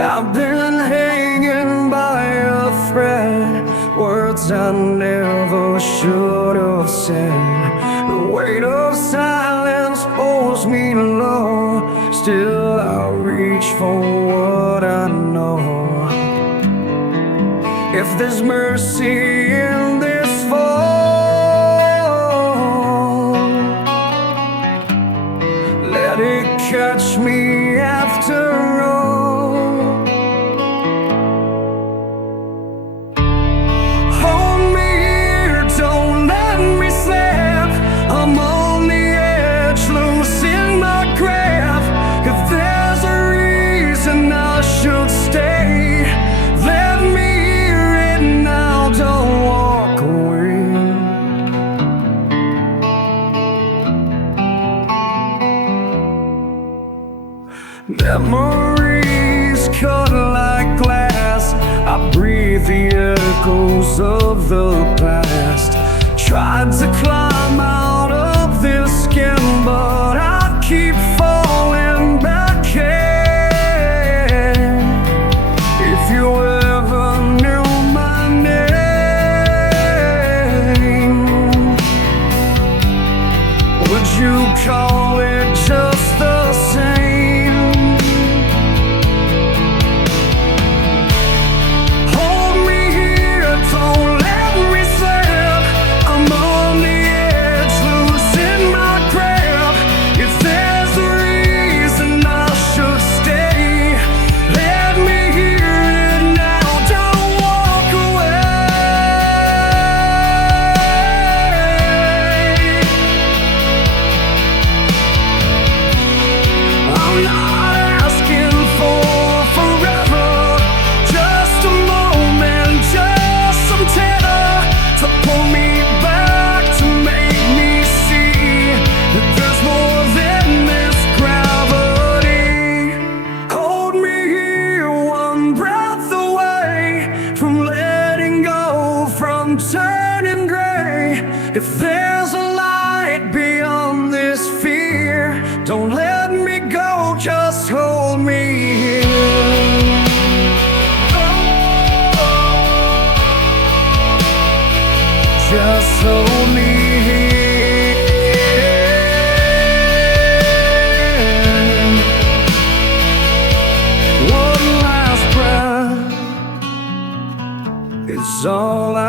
I've been hanging by a thread, words I never should have said. The weight of silence holds me low, still I reach for what I know. If there's mercy in this fall, let it catch me after all. Hold me here, don't let me slip. I'm on the edge, losing my grip. If there's a reason I should stay, let me hear it now, don't walk away. Memories cut like glass, I breathe the echoes of the past. Tried to climb out of this skin, but I keep falling back in. If you ever knew my name, would you call it just the same? Turning gray. If there's a light beyond this fear, don't let me go, just hold me here. Just hold me here. One last breath is all I